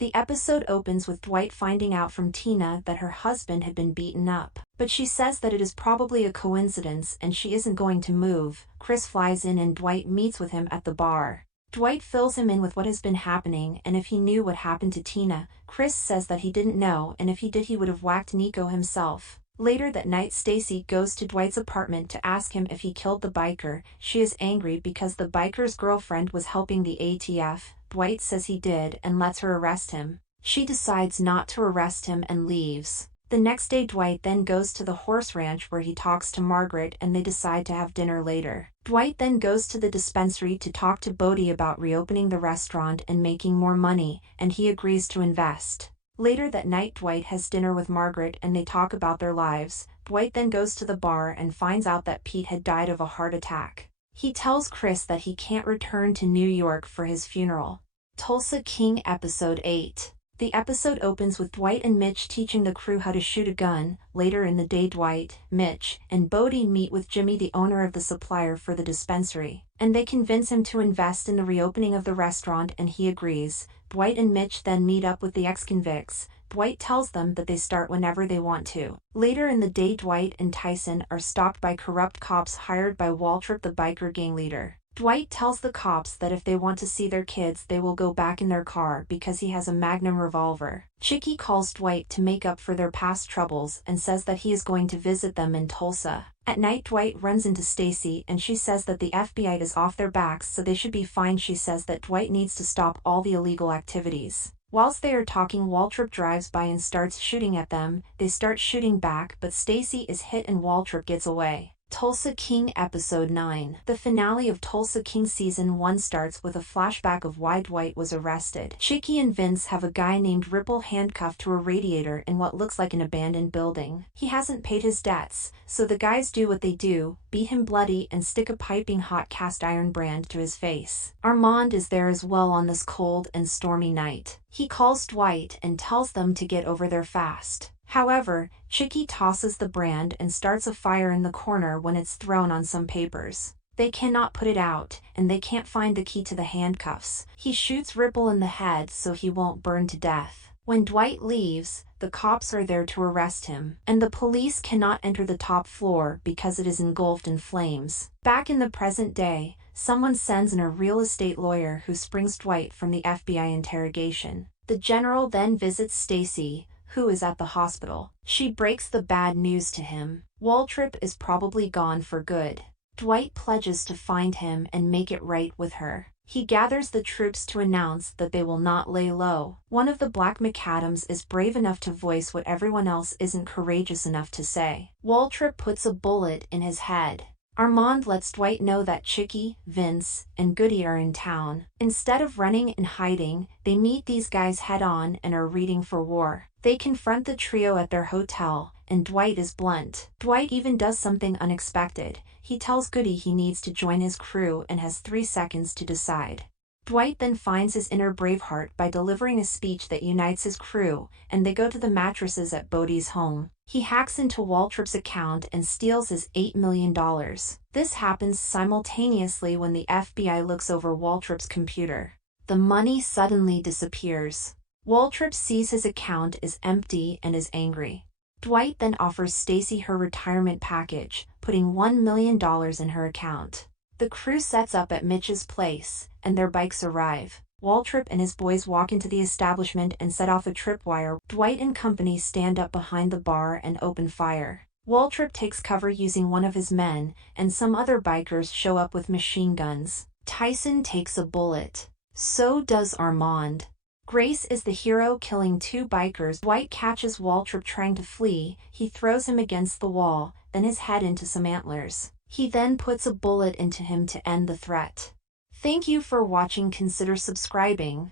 The episode opens with Dwight finding out from Tina that her husband had been beaten up, but she says that it is probably a coincidence and she isn't going to move. Chris flies in and Dwight meets with him at the bar. Dwight fills him in with what has been happening and if he knew what happened to Tina. Chris says that he didn't know and if he did he would have whacked Nico himself. Later that night Stacy goes to Dwight's apartment to ask him if he killed the biker. She is angry because the biker's girlfriend was helping the ATF. Dwight says he did and lets her arrest him. She decides not to arrest him and leaves. The next day Dwight then goes to the horse ranch where he talks to Margaret and they decide to have dinner later. Dwight then goes to the dispensary to talk to Bodhi about reopening the restaurant and making more money, and he agrees to invest. Later that night Dwight has dinner with Margaret and they talk about their lives. Dwight then goes to the bar and finds out that Pete had died of a heart attack. He tells Chris that he can't return to New York for his funeral. Tulsa King Episode 8. The episode opens with Dwight and Mitch teaching the crew how to shoot a gun. Later in the day Dwight, Mitch, and Bodhi meet with Jimmy, the owner of the supplier for the dispensary, and they convince him to invest in the reopening of the restaurant and he agrees. Dwight and Mitch then meet up with the ex-convicts. Dwight tells them that they start whenever they want to. Later in the day Dwight and Tyson are stopped by corrupt cops hired by Waltrip, the biker gang leader. Dwight tells the cops that if they want to see their kids they will go back in their car because he has a Magnum revolver. Chicky calls Dwight to make up for their past troubles and says that he is going to visit them in Tulsa. At night Dwight runs into Stacy and she says that the FBI is off their backs so they should be fine. She says that Dwight needs to stop all the illegal activities. Whilst they are talking Waltrip drives by and starts shooting at them. They start shooting back but Stacy is hit and Waltrip gets away. Tulsa King Episode 9. The finale of Tulsa King Season 1 starts with a flashback of why Dwight was arrested. Chicky and Vince have a guy named Ripple handcuffed to a radiator in what looks like an abandoned building. He hasn't paid his debts, so the guys do what they do, beat him bloody and stick a piping hot cast iron brand to his face. Armand is there as well on this cold and stormy night. He calls Dwight and tells them to get over there fast. However, Chicky tosses the brand and starts a fire in the corner when it's thrown on some papers. They cannot put it out, and they can't find the key to the handcuffs. He shoots Ripple in the head so he won't burn to death. When Dwight leaves, the cops are there to arrest him, and the police cannot enter the top floor because it is engulfed in flames. Back in the present day, someone sends in a real estate lawyer who springs Dwight from the FBI interrogation. The general then visits Stacy, who is at the hospital. She breaks the bad news to him. Waltrip is probably gone for good. Dwight pledges to find him and make it right with her. He gathers the troops to announce that they will not lay low. One of the Black McAdams is brave enough to voice what everyone else isn't courageous enough to say. Waltrip puts a bullet in his head. Armand lets Dwight know that Chicky, Vince, and Goody are in town. Instead of running and hiding, they meet these guys head-on and are reading for war. They confront the trio at their hotel, and Dwight is blunt. Dwight even does something unexpected. He tells Goody he needs to join his crew and has 3 seconds to decide. Dwight then finds his inner Braveheart by delivering a speech that unites his crew, and they go to the mattresses at Bodhi's home. He hacks into Waltrip's account and steals his $8 million. This happens simultaneously when the FBI looks over Waltrip's computer. The money suddenly disappears. Waltrip sees his account is empty and is angry. Dwight then offers Stacy her retirement package, putting $1 million in her account. The crew sets up at Mitch's place, and their bikes arrive. Waltrip and his boys walk into the establishment and set off a tripwire. Dwight and company stand up behind the bar and open fire. Waltrip takes cover using one of his men, and some other bikers show up with machine guns. Tyson takes a bullet. So does Armand. Grace is the hero, killing 2 bikers. Dwight catches Waltrip trying to flee. He throws him against the wall, then his head into some antlers. He then puts a bullet into him to end the threat. Thank you for watching. Consider subscribing.